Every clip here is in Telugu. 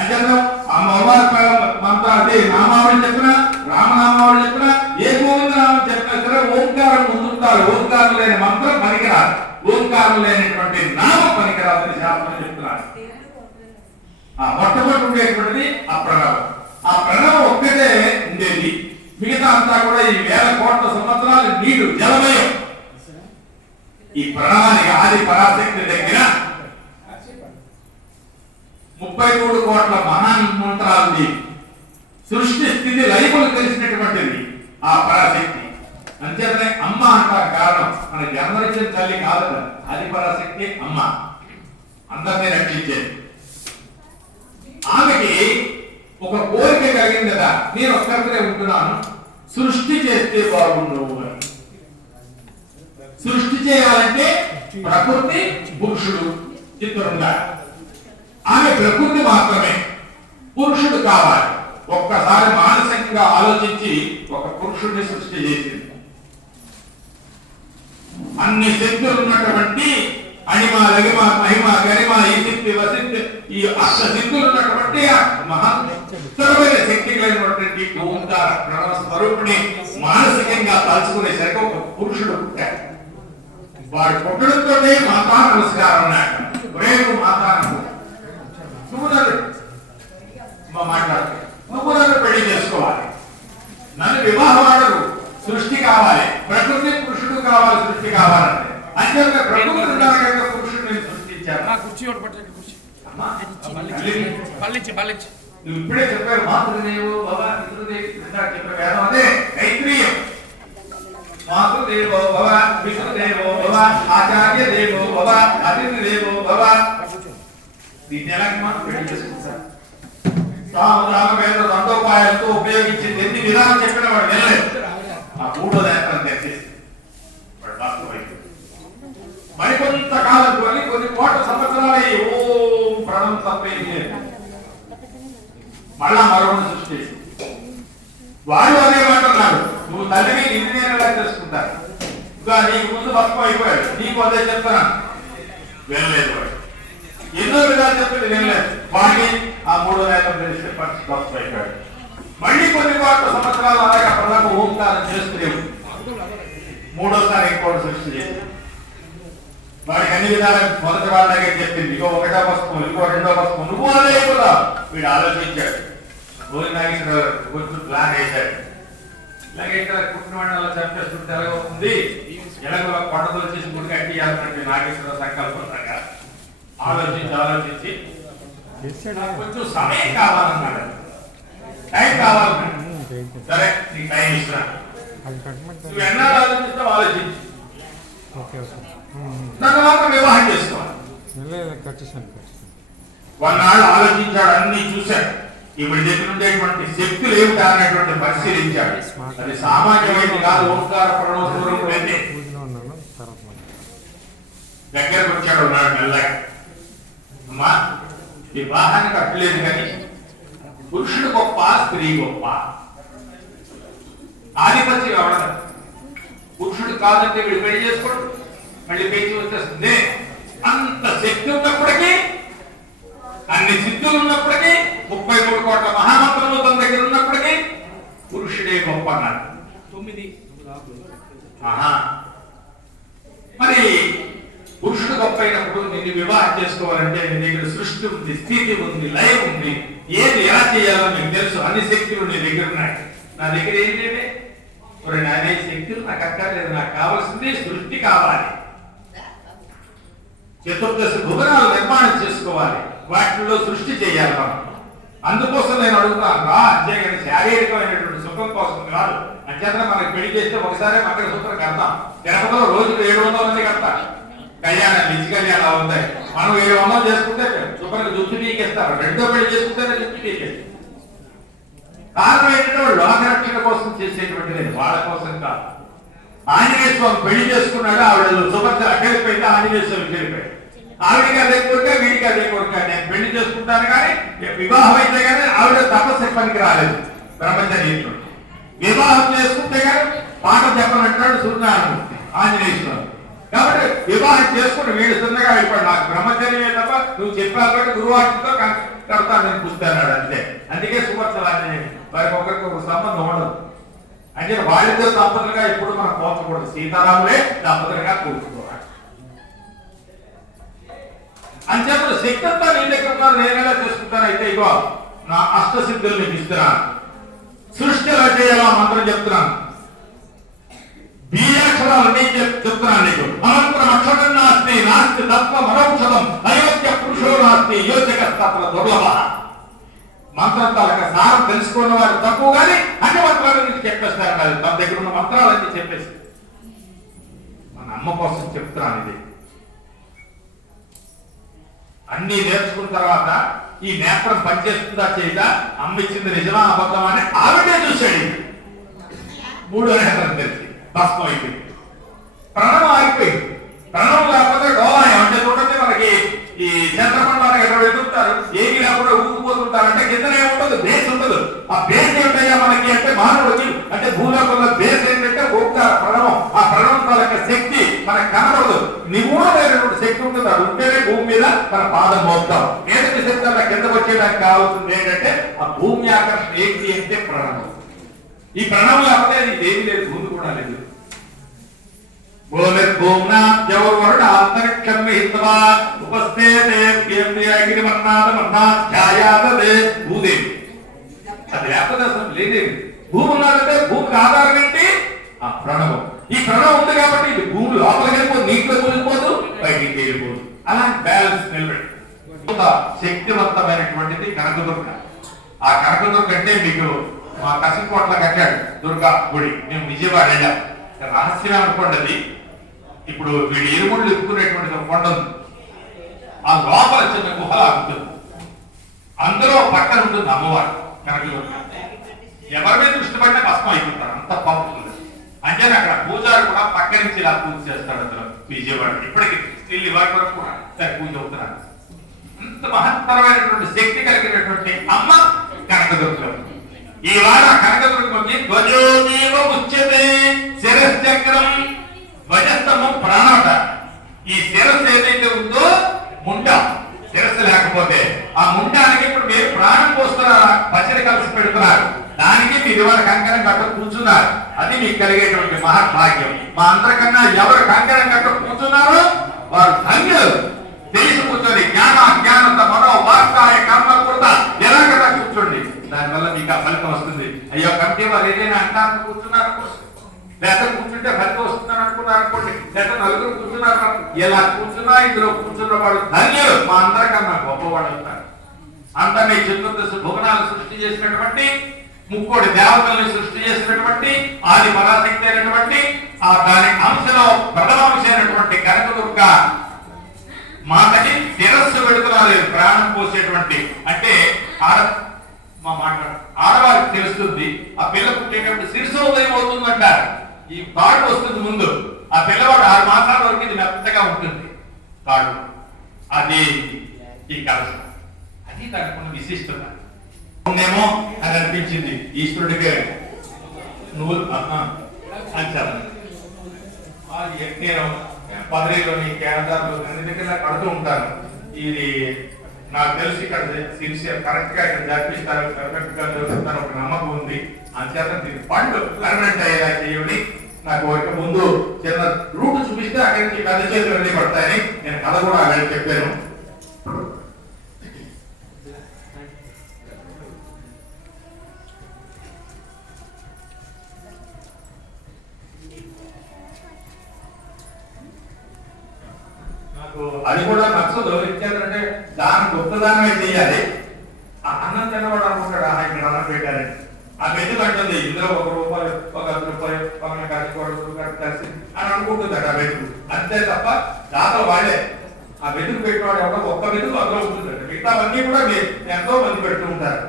అంచేతం ఆ అమ్మవారి మంత్ర అదే నామావళి చెప్పిన రామనామావళి చెప్పిన ఏ గోవింద నామం చెప్పినా సరే ఓంకారం ముందుంటారు. ఓంకారం లేని మంత్రం పనికిరాదు, ఓంకారం లేనటువంటి నామం పనికిరాదని శాస్త్రం చెప్తున్నారు. మొట్టమొదటి ఉండేటువంటిది ఆ ప్రణవం. ఆ ప్రణవం ఒక్కటే ఉండేది, మిగతా అంతా కూడా ఈ 1000 కోట్ల సంవత్సరాలు నీరు జలమయం. ఈ ప్రణవానికి ఆది పరాశక్తి దగ్గర 33 కోట్ల మహామంత్రాలు, సృష్టి స్థితి లయములు తెలిసినటువంటిది ఆ పరాశక్తి. అంచేతనే అమ్మ అంటారు. కారణం మన జన్మనిచ్చిన తల్లి కాదు కదా, ఆది పరాశక్తి అమ్మ, అందరినీ రక్షించేది. ఆమెకి ఒక కోరిక కలిగింది కదా, నేను ఒక్కరినే ఉంటున్నాను, సృష్టి చేస్తే బాగుండు అని. సృష్టి చేయాలంటే ప్రకృతి పురుషుడు ఇద్దరు ఉండాలి. ఆమె ప్రకృతి మాత్రమే, పురుషుడు కావాలి. ఒక్కసారి మానసికంగా ఆలోచించి ఒక పురుషుడిని సృష్టి చేసింది. అన్ని శక్తులు ఉన్నటువంటి అణిమ లగిమ మహిమ గరిమ ఈ శక్తి వసిద్ధి ఈ అష్ట శక్తులు ఉన్నటువంటి మహత్తరమైన శక్తి కలిగినటువంటి ఓంకార ప్రణవ స్వరూపుని మానసికంగా తలుచుకునేసరికి ఒక పురుషుడు పుట్టాడు. వాడు పుట్టడంతోనే మాతా నమస్కారం ఉన్నాడు. రేపు మాతా నువ్వు మాట్లాడుతూ నువ్వు నన్ను పెళ్లి చేసుకోవాలి, నన్ను వివాహం ఆడరు, సృష్టి కావాలి, ప్రకృతి పురుషుడు కావాలి, సృష్టి కావాలంటే అంటే ప్రకృతి ఉండాలి, పురుషుడు నేను సృష్టించాను. నువ్వు ఇప్పుడే చెప్పారు మాతృదేవో భవ పితృదేవి చెప్పారు వేదం, అదే ఐత్రీయం. మాతృదేవో భవ పితృదేవో భవ ఆచార్య దేవో భవ అతిథి దేవో భవ. దీన్ని ఎలాగ మనం పెళ్లి చేసుకుంటాం? దండోపాయాలతో ఉపయోగించి ఎన్ని విధానం చెప్పిన వాడు వెళ్ళలేదు. ఆ 3వ నేత్రం తెచ్చేసి వాడు వాస్తవైతే మరికొంతకాలం కొన్ని కోట్ల సంవత్సరాలు ఓం ప్రణం తప్పేది మళ్ళా మరొకటి సృష్టి చేసి వాడు అదే మాట్లాడు, నువ్వు తల్లిని ఇంజనీర్ ఎలా చేసుకుంటారు, ఇంకా నీకు ముందు భస్మం అయిపోయాడు, నీకు అదే చెప్తున్నాను. వెళ్ళలేదు వాడు, ఎన్నో విధాలు చెప్పింది వెళ్ళలేదు. వాడిని ఆ 3వ నేత్రం తెలిస్తే భస్మం అయిపోయాడు. మళ్ళీ కొన్ని కోట్ల సంవత్సరాలు అలాగే ప్రధాన ఓంకారం చేస్తూనే 3వసారి ఇంకోటి సృష్టి చేసి వాడికి అన్ని విధాలు మొదటి వాళ్ళగే చెప్పింది. ఇంకో 1వ భస్మం, ఇంకో 2వ భస్మం, నువ్వు అదే అయిపోతా. వీడు ఆలోచించాడు, కొంచెం ప్లాన్ వేశాడు. ఇలాగే ఇక్కడ కుటుంబం అలా చంపేస్తుంటే ఎలాగ ఉంది, ఎలాగో కొండతో వచ్చేసి గుడి కట్టియాలంటే నాగేశ్వర సంకల్పం ప్రకారం ఆలోచించి కొంచెం సమయం కావాలన్నాడు, టైం కావాలన్నాడు. సరే నీకు టైం ఇస్తున్నా, నువ్వు ఎన్నాళ్ళు ఆలోచిస్తావు ఆలోచించి నన్ను మాత్రం వివాహం చేసుకోవాలి. కొన్నాళ్ళు ఆలోచించాడు, అన్ని చూశాడు. ఇప్పుడు దగ్గర ఉండేటువంటి శక్తులు ఏమిటి అనేటువంటి పరిశీలించాడు. అది సామాన్యమైనది కాదు, ఓంకార ప్రణవ స్వరూపుడైతే. దగ్గరకు వచ్చాడు, ఉన్నాడు మెల్లగా. అమ్మా వివాహానికి అట్లేదు, కానీ పురుషుడు గొప్ప స్త్రీ గొప్ప, ఆధిపత్యం కావడం. పురుషుడు కాదంటే వీడు పెళ్లి చేసుకోడు, మళ్ళీ పెళ్లి వచ్చేస్తుంది. అంత శక్తి ఉన్నప్పటికీ, అన్ని సిద్ధులు ఉన్నప్పటికీ, 33 కోట్ల మహామంత్రములు తన దగ్గర ఉన్నప్పటికీ పురుషుడే గొప్ప అన్నాడు. 9 మరి పురుషుడు గొప్ప అయినప్పుడు నిన్ను వివాహం చేసుకోవాలంటే నీ దగ్గర సృష్టి ఉంది, స్థితి ఉంది, లయం ఉంది, ఏది ఎలా చేయాలో నీకు తెలుసు, అన్ని శక్తులు నీ దగ్గర ఉన్నాయి. నా దగ్గర ఏం లేదే, నానే శక్తులు నాకు అక్కర్లేదు, నాకు కావాల్సింది సృష్టి కావాలి. చతుర్దశ భువనాలు నిర్మాణం చేసుకోవాలి, వాటిలో సృష్టి చేయాలి మనం. అందుకోసం నేను అడుగుతాను రా, అంతేగాని శారీరకమైనటువంటి సుఖం కోసం కాదు. అంచేతనే మనకి పెళ్లి చేస్తే ఒకసారి మంగళ సూత్రం కడతాం. తిరుపతిలో రోజుకు 700 మంది కడతారు కళ్యాణాలు, నిజ కళ్యాణాలు అవుతాయి. మనం 700 చేసుకుంటే శుభ్రంగా జుట్టు పీకేస్తారు, 2వ పెళ్లి చేసుకుంటేనే జుట్టు పీకేస్తారు. కారణం ఏంటంటే వాళ్ళు లోకరక్షణ కోసం చేసేటువంటిది, వాళ్ళ కోసం కాదు. ఆంజనేయ స్వామి పెళ్లి చేసుకున్నాడు, ఆవిడ సుభద్ర అక్కడికి పోయింది, ఆంజనేయ స్వామి వెళ్ళిపోయాడు. ఆవిడికి అదే కోరిక, వీడికి అదే కోరిక, నేను పెళ్లి చేసుకుంటాను కానీ వివాహం అయితే కానీ ఆవిడ తపస్సు పనికి రాలేదు బ్రహ్మచర్యంలో. వివాహం చేసుకుంటే కానీ పాట చెప్పనంటున్నాడు సూర్యనారాయణమూర్తి ఆంజనేయ స్వామి. కాబట్టి వివాహం చేసుకుని వీడు చిన్నగా అయిపోయాడు. నాకు బ్రహ్మచర్యమే తప్ప నువ్వు చెప్పావు కాబట్టి గురువాటితో కడతాను నేను పుస్తాడు అంతే. అందుకే సువర్తలాన్ని వారికి ఒకరికి ఒక సంబంధం ఉండదు. అంటే వాళ్ళిద్దరు దంపతులుగా ఎప్పుడు మనం పోల్చకూడదు. సీతారాములే దంపతులుగా కూర్చుకోవాలి. అంచేప్పుడు శక్తి అంతా నీ దగ్గర ఉన్నారు, నేనేలా చేసుకుంటాను. అయితే ఇగో నా అష్టసిద్ధులు నీకు ఇస్తున్నాను. సృష్టి ఎలా చేయాలో మంత్రం చెప్తున్నాను. బీజాక్షరాలు నేను చెప్తున్నాను నీకు. అనంతరం అక్షరం నాస్తి నాస్తి తత్వ మరోక్షరం అయోధ్య పురుషో నాస్తి యోచక తత్వ దుర్లభ. మంత్రం తాలక సారం తెలుసుకున్న వారు తక్కువ కానీ అన్ని మంత్రాలు నీకు చెప్పేస్తారు. కాదు తన దగ్గర ఉన్న మంత్రాలన్నీ చెప్పేసి మన అమ్మ కోసం చెప్తున్నాను. ఇది అన్ని నేర్చుకున్న తర్వాత ఈ నేత్రం పనిచేస్తుందా చేయదా, అమ్మ ఇచ్చింది నిజమా అబద్ధమా అని ఆవిడే చూశాడు. మూడో నేత్రం తెలిసి భస్మం అయిపోయింది. ప్రణవం ఆగిపోయింది. ప్రణవం లేకపోతే డోలాయం అంటే చూడండి, మనకి ఈ చంద్రమండలానికి ఎక్కడ ఎదుగుతారు, ఏమి లేకుండా ఊగిపోతుంటారు. అంటే కిందనే ఉండదు, బేస్ ఉండదు. ఆ బేస్ ఏంటయ్యా మనకి అంటే మానవుడికి అంటే భూలోకంలో బేస్ ఏంటంటే ఊపుతారు ప్రణవం. ఆ ప్రణవం తాలూకా శక్తి మనకు కనబడదు, నిగూఢమైనటువంటి శక్తి ఉంటుంది. అది ఉంటేనే భూమి మీద మన పాదం మోపుతాం. ఏదైతే శక్తి అలా కిందకు వచ్చేయడానికి కావాల్సింది ఏంటంటే ఆ భూమి ఆకర్షణ ఏంటి అంటే ప్రణవం. ఈ ప్రణవం లేకపోతే ఇది ఏమి లేదు, భూమి కూడా లేదు. అది లేకపోతే అసలు లేదేది. భూమి ఉన్నదంటే భూమికి ఆధారం ఏంటి? ఆ ప్రణవం. ఈ ప్రణవం ఉంది కాబట్టి ఇది భూమి లోపలికి వెళ్ళిపోదు, నీటిలో వెళ్ళిపోదు, బయటికి వెళ్ళిపోదు. అలా బ్యాలెన్స్ నిలబెట్టి శక్తివంతమైనటువంటిది కనకదుర్గ. ఆ కనకదుర్గ అంటే మీకు మా కసికోట్ల కట్టాడు దుర్గా గుడి. మేము విజయవాడ వెళ్ళాం. రహస్యం అనుకోండి. అది ఇప్పుడు వీడు ఎరుముళ్ళు ఎక్కునేటువంటి ఒక కొండ ఉంది. ఆ లోపల చిన్న గుహలా ఉంటుంది. అందులో పక్కన ఉంటుంది అమ్మవారు కనకదుర్గ. ఎవరి మీద దృష్టి పడినా భస్మం అయిపోతారు, అంత పంపుతుంది. అంటే అక్కడ పూజారి కూడా పక్క నుంచి ఇలా పూజ చేస్తాడు. అందులో విజయవాడ ఇప్పటికి స్టిల్ ఇవాళ వరకు కూడా పూజ అవుతున్నారు. అంత మహత్తరమైనటువంటి శక్తి కలిగినటువంటి అమ్మ కనకదుర్గ. ఈవాడ కనకదుర్గకి ధ్వజోదేవ ఉచ్యతే శిరశ్చక్రం. ధ్వజస్తంభం ప్రాణమట. ఈ శిరస్సు ఏదైతే ఉందో ముండ, శిరస్సు లేకపోతే ఆ ముండానికి ఇప్పుడు మీరు ప్రాణం పోస్తున్నారు, పచ్చడి కలిసి పెడుతున్నారు. దానికి మీరు ఇవాళ కంకణం కట్ట కూర్చున్నారు. అది మీకు కలిగేటువంటి మహద్భాగ్యం. మా అందరికన్నా ఎవరు కంకణం కట్ట కూర్చున్నారో వారు ధన్యులు. తెలిసి కూర్చొని జ్ఞానంత మనో వార్తాయ కర్మ కూడా ఎలాగ కూర్చోండి. దానివల్ల మీకు ఆ ఫలితం వస్తుంది. అయ్యో కమిటీ వారు ఏదైనా అంటారు కూర్చున్నారు, లేదా కూర్చుంటే ఫలితం వస్తుందని అనుకున్నారు అనుకోండి, లేదా నలుగురు కూర్చున్నారు. ఎలా కూర్చున్నా ఇందులో కూర్చున్న వాళ్ళు ధన్యులు. మా అందరికన్నా గొప్పవాళ్ళు అవుతారు. అందరినీ చతుర్దశ భువనాలు సృష్టి చేసినటువంటి, ముక్కోడి దేవతల్ని సృష్టి చేసినటువంటి, ఆది పరాశక్తి అయినటువంటి ఆ దాని అంశలో ప్రథమ అంశ అయినటువంటి కనకదుర్గ మాతకి శిరస్సు పెడుతున్నారు, ప్రాణం పోసేటువంటి. అంటే ఆడవారికి తెలుస్తుంది. ఆ పిల్ల పుట్టేటప్పుడు శిరసోదయం అవుతుందంటారు. ఈ తాడు వస్తుంది ముందు. ఆ పిల్లవాడు 6 మాసాల వరకు ఇది మెత్తగా ఉంటుంది తాడు. అది ఈ కలశం. అది దానికి ఉన్న విశిష్టత. ఏమో అని అనిపించింది ఈశ్వరుడికి నువ్వు అంచాలి. నేను పదరీలోని కేంద్రాలు అన్ని దగ్గర కడుతూ ఉంటాను. ఇది నాకు తెలిసి ఇక్కడ సిన్సియర్ కరెక్ట్ గా ఇక్కడ జరిపిస్తారు, పర్ఫెక్ట్ గా జరుగుతారు ఒక నమ్మకం ఉంది. అంచేత దీని పండు పర్మనెంట్ అయ్యేలా చేయని నాకు ఒక ముందు చిన్న రూట్ చూపిస్తే అక్కడి నుంచి పెద్ద చేతులు అన్ని పడతాయని నేను కథ కూడా అక్కడ చెప్పాను. అది కూడా నచ్చదు. ఇచ్చేదంటే దాని గొప్పదానమే చేయాలి. ఆ అన్నం తిన్నవాడు అనుకుంటాడు ఇక్కడ అన్నం పెట్టాలని. ఆ మెతుకు అంటుంది ఇందులో ₹1, ఒక ₹10, ఒక కలిసి అని అనుకుంటుంది ఆ మెతుకు. అంతే తప్ప దాంతో వాళ్ళే ఆ మెతుకు పెట్టినవాడు ఎవరో ఒక్క మెతుకు అందులో ఉంటుందంట. మిగతావన్నీ కూడా ఎంతో మంది పెడుతూ ఉంటారు.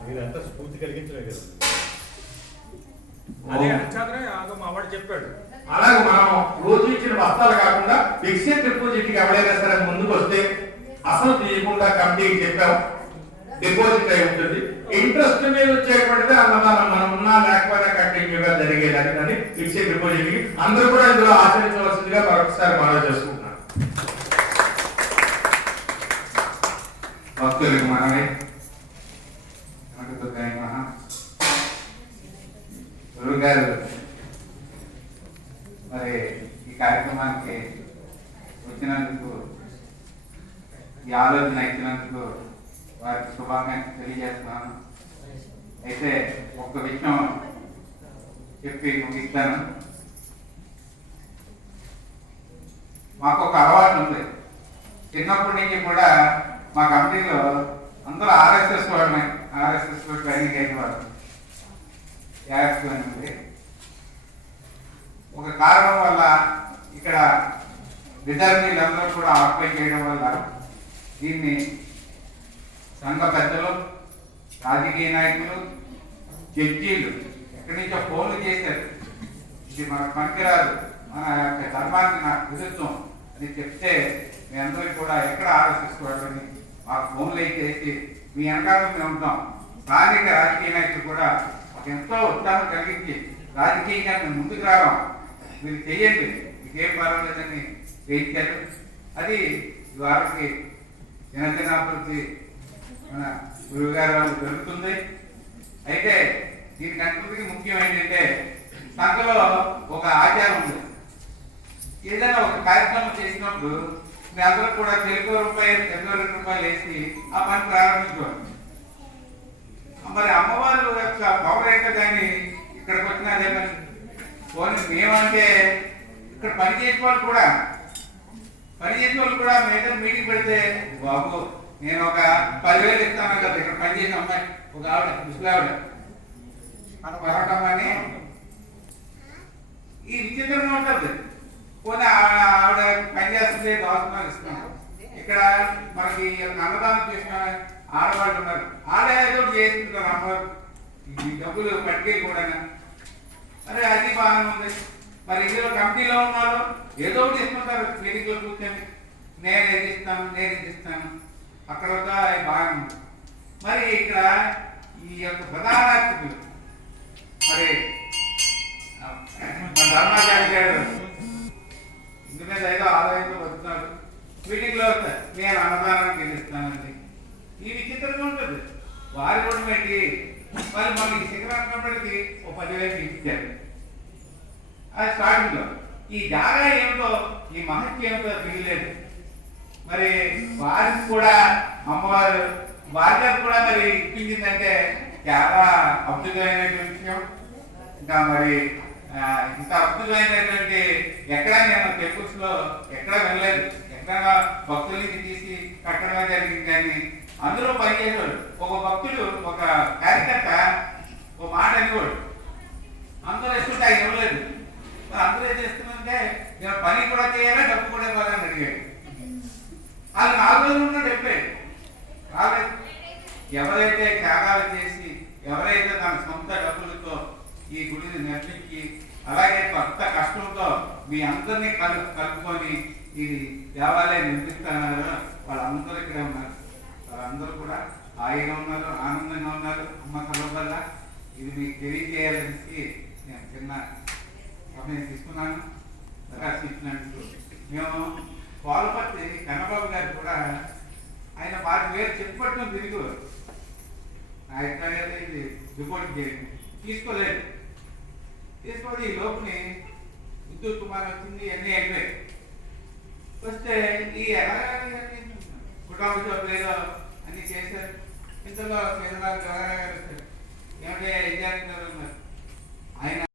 అది స్ఫూర్తి కలిగించలేదు కదా. అదే మా వాడు చెప్పాడు. అలాగే మనం రోజు ఇచ్చిన వస్తాలు కాకుండా ఫిక్స్డ్ డిపాజిట్ కి ఎవరైనా సరే ముందుకు వస్తే అసలు తీయకుండా కమిటీకి చెప్పాం, డిపాజిట్ అయి ఉంటుంది. ఇంట్రెస్ట్ మీద వచ్చేటువంటిది అన్నదానం మనం ఉన్నా లేకపోయినా కంటిన్యూగా జరిగేదాన్ని ఫిక్స్డ్ డిపాజిట్ కి అందరూ కూడా ఇందులో ఆచరించవలసిందిగా మరొకసారి మనం చేసుకుంటున్నాం. భక్తులకు మనమే గురువు గారు మరి ఈ కార్యక్రమానికి వచ్చినందుకు, ఈ ఆలోచన ఇచ్చినందుకు వారికి శుభాకాంక్షలు తెలియజేస్తున్నాను. అయితే ఒక్క విషయం చెప్పి ముగిస్తాను. మాకు ఒక అలవాటు ఉంది. చిన్నప్పటి నుంచి కూడా మా కంపెనీలో అందరూ ఆర్ఎస్ఎస్ వాళ్ళని, ఆర్ఎస్ఎస్ లో ట్రైనింగ్ అయిన వాళ్ళు ఉంది. ఒక కారణం వల్ల ఇక్కడ విద్యార్థులందరూ కూడా ఆక్యుపై చేయడం వల్ల దీన్ని సంఘ పెద్దలు, రాజకీయ నాయకులు, జడ్జీలు ఎక్కడి నుంచో ఫోన్లు చేశారు. ఇది మనకు పనికిరాదు, మన యొక్క ధర్మానికి నాకు విరుద్ధం అని చెప్తే మీ అందరికీ కూడా ఎక్కడ ఆలోచిస్తున్నారని మాకు ఫోన్లు చేసి మీ వెనకాల మేము ఉంటాం. స్థానిక రాజకీయ నాయకులు కూడా ఎంతో ఉత్సాహం కలిగించి రాజకీయంగా మేము ముందుకు రావడం, మీరు చెయ్యండి, మీకేం పర్వాలేదని వేయించారు. అది వారికి జనజనాభివృద్ధి మన గురువు గారి వాళ్ళు జరుగుతుంది. అయితే దీనికి అన్నిటికీ ముఖ్యం ఏంటంటే సంఘలో ఒక ఆచారం ఉంది. ఏదైనా ఒక కార్యక్రమం చేసినప్పుడు మీ అందరూ కూడా ₹2 వేసి ఆ పని ప్రారంభించుకోవాలి. మరి అమ్మవారు యొక్క పవర్ ఏంటో కానీ ఇక్కడికి వచ్చిన అదే పని. పోనీ మేమంటే ఇక్కడ పని చేసే వాళ్ళు కూడా మేడం మీటింగ్ పెడితే, బాబు నేను ఒక 10,000 ఇస్తాను కదా, ఇక్కడ పని చేసిన అమ్మాయి ఒక ఆవిడ, ముసలి ఆవిడ పరవటమ్మని ఈ విచిత్రంగా ఉంటుంది. పోనీ ఆవిడ పని చేస్తుంది, దోషణాలు ఇస్తున్నాను. ఇక్కడ మనకి అన్నదానం చేసిన ఆడవాళ్ళు ఉన్నారు, ఏదో చేస్తుంటారు అమ్మవారు ఈ డబ్బులు పట్టుకెళ్ళి కూడా. అరే అది బాగానే ఉంది. మరి ఇందులో కంపెనీలో ఉన్నారు ఏదో ఒకటి ఇస్తుంటారు, మీటింగ్లో కూర్చొని నేను ఇది ఇస్తాను అక్కడ బాగానే ఉంది. మరి ఇక్కడ ఈ యొక్క ప్రధాన అతిథులు మరి మన ధర్మాచార్య గారు ఇంటి మీద ఏదో ఆదాయంతో వస్తున్నాడు, మీటింగ్లో వస్తారు నేను అన్నదానానికి వెళ్ళిస్తానండి. ఈ విచిత్రంగా ఉంటుంది. వారి కూడా పెట్టి మరి మనకి శిఖరాన్నప్పటికీ ఓ 10,000 ఇచ్చారు. అది స్టార్టింగ్ లో ఈ జాగా ఏమిటో, ఈ మహత్యం ఏమిటో తెలియలేదు. మరి వారికి కూడా అమ్మవారు వారికి కూడా మరి ఇప్పించిందంటే చాలా అద్భుతమైనటువంటి విషయం. ఇంకా మరి ఇంత అద్భుతమైనటువంటి ఎక్కడ నేను టెంపుల్స్ లో ఎక్కడ వెళ్ళలేదు. ఎక్కడైనా భక్తులకి తీసి కట్టడమే జరిగింది కానీ అందరూ పనిచేసేవాడు. ఒక భక్తుడు, ఒక కార్యకర్త ఒక మాట అనేవాడు, అందరూ వేసుకుంటే ఆయన ఇవ్వలేదు. అందరూ ఏం చేస్తుందంటే నేను పని కూడా చేయాలా, డబ్బు కూడా ఇవ్వాలని అడిగాడు. అది 4 రోజులు ఉన్నాడు, చెప్పాడు రాలేదు. ఎవరైతే త్యాగాలు చేసి, ఎవరైతే తన సొంత డబ్బులతో ఈ గుడిని నిర్మించి, అలాగే కొత్త కష్టంతో మీ అందరినీ కలుపుకొని ఇది దేవాలయం నిర్మిస్తున్నారో వాళ్ళందరూ ఇక్కడ ఉన్నారు. వాళ్ళందరూ కూడా హాయిగా ఉన్నారు, ఆనందంగా ఉన్నారు. అమ్మ కలవ వల్ల ఇది మీకు తెలియజేయాలనేసి నేను చిన్న సమయం తీసుకున్నాను. ఇచ్చినందుకు మేము పాలపర్తి కన్నబాబు గారు కూడా ఆయన 5,000 చెప్పబట్టుకుని తిరిగి ఇది రిపోర్ట్ చేయండి తీసుకోలేదు. తీసుకొని ఈ లోపుని విద్యుత్ కుమార్ వచ్చింది, అన్నీ అయిపోయాయి. వస్తే ఈ కుటుంబ సభ్యులు అన్ని చేశారు. ఇంతలో కేంద్రాలు గారు ఏమంటే ఏం చేస్తున్నారు, ఆయన